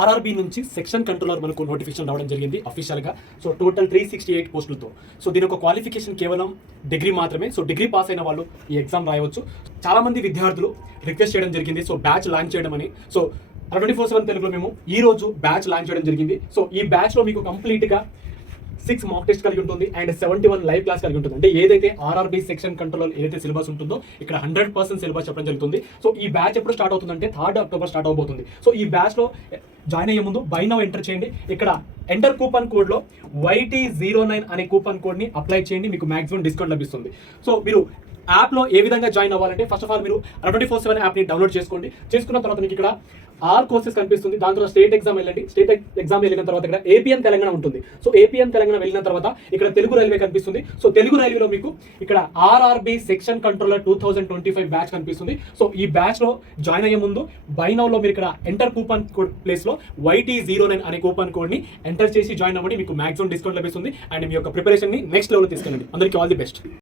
RRB నుంచి section controller మనకు notification రావడం జరిగింది అఫీషియల్గా. So total 368 పోస్టులతో. సో దీని ఒక క్వాలిఫికేషన్ కేవలం డిగ్రీ మాత్రమే. సో డిగ్రీ పాస్ అయిన వాళ్ళు ఈ ఎగ్జామ్ రాయవచ్చు. చాలామంది విద్యార్థులు రిక్వెస్ట్ చేయడం జరిగింది సో బ్యాచ్ లాంచ్ చేయడం అని. సో 24/7 తెలుగులో మేము ఈ రోజు బ్యాచ్ లాంచ్ చేయడం జరిగింది. సో ఈ బ్యాచ్లో మీకు కంప్లీట్గా 6 మాక్ టెస్ట్ కలిగి ఉంటుంది అండ్ 71 లైవ్ క్లాస్ కలిగి ఉంటుంది. అంటే ఏదైతే ఆర్ఆర్బీ సెక్షన్ కంట్రోల్ ఏదైతే సిలబస్ ఉంటుందో ఇక్కడ 100% సిలబస్ చెప్పడం జరుగుతుంది. సో ఈ బ్యాచ్ ఎప్పుడు స్టార్ట్ అవుతుందంటే 3 అక్టోబర్ స్టార్ట్ అవబోతుంది. సో ఈ బ్యాచ్లో జాయిన్ అయ్యే ముందు బై నౌ ఎంటర్ చేయండి. ఇక్కడ ఎంటర్ కూపన్ కోడ్లో YT09 అనే కూపన్ కోడ్ని అప్లై చేయండి, మీకు మాక్సిమం డిస్కౌంట్ లభిస్తుంది. సో మీరు యాప్లో ఏ విధంగా జాయిన్ అవ్వాలంటే ఫస్ట్ ఆఫ్ ఆల్ మీరు 24/7 యాప్ని డౌన్లోడ్ చేసుకోండి. చేసుకున్న తర్వాత మీకు ఇక్కడ 6 కోర్సెస్ కనిపిస్తుంది. దాని తర్వాత స్టేట్ ఎగ్జామ్ వెళ్ళండి. స్టేట్ ఎగ్జామ్ వెళ్ళిన తర్వాత ఇక్కడ ఏపీఎన్ తెలంగాణ ఉంటుంది. సో ఏపీఎన్ తెలంగాణ వెళ్ళిన తర్వాత ఇక్కడ తెలుగు రైల్వే కనిపిస్తుంది. సో తెలుగు రైల్వేలో మీకు ఇక్కడ ఆర్ఆర్బీ సెక్షన్ కంట్రోలర్ 2025 బ్యాచ్ కనిపిస్తుంది. సో ఈ బ్యాచ్లో జాయిన్ అయ్యే ముందు బై నౌలో మీరు ఇక్కడ ఎంటర్ కూపన్ కోడ్ ప్లేస్లో YT09 అనే కూపన్ కోడ్ని ఎంటర్ చేసి జాయిన్ అవ్వండి, మీకు మాక్సిమం డిస్కౌంట్ లభిస్తుంది అండ్ మీ యొక్క ప్రిపరేషన్ని నెక్స్ట్ లెవెల్ తీసుకెళ్ళండి. అందరికీ ఆల్ ది బెస్ట్.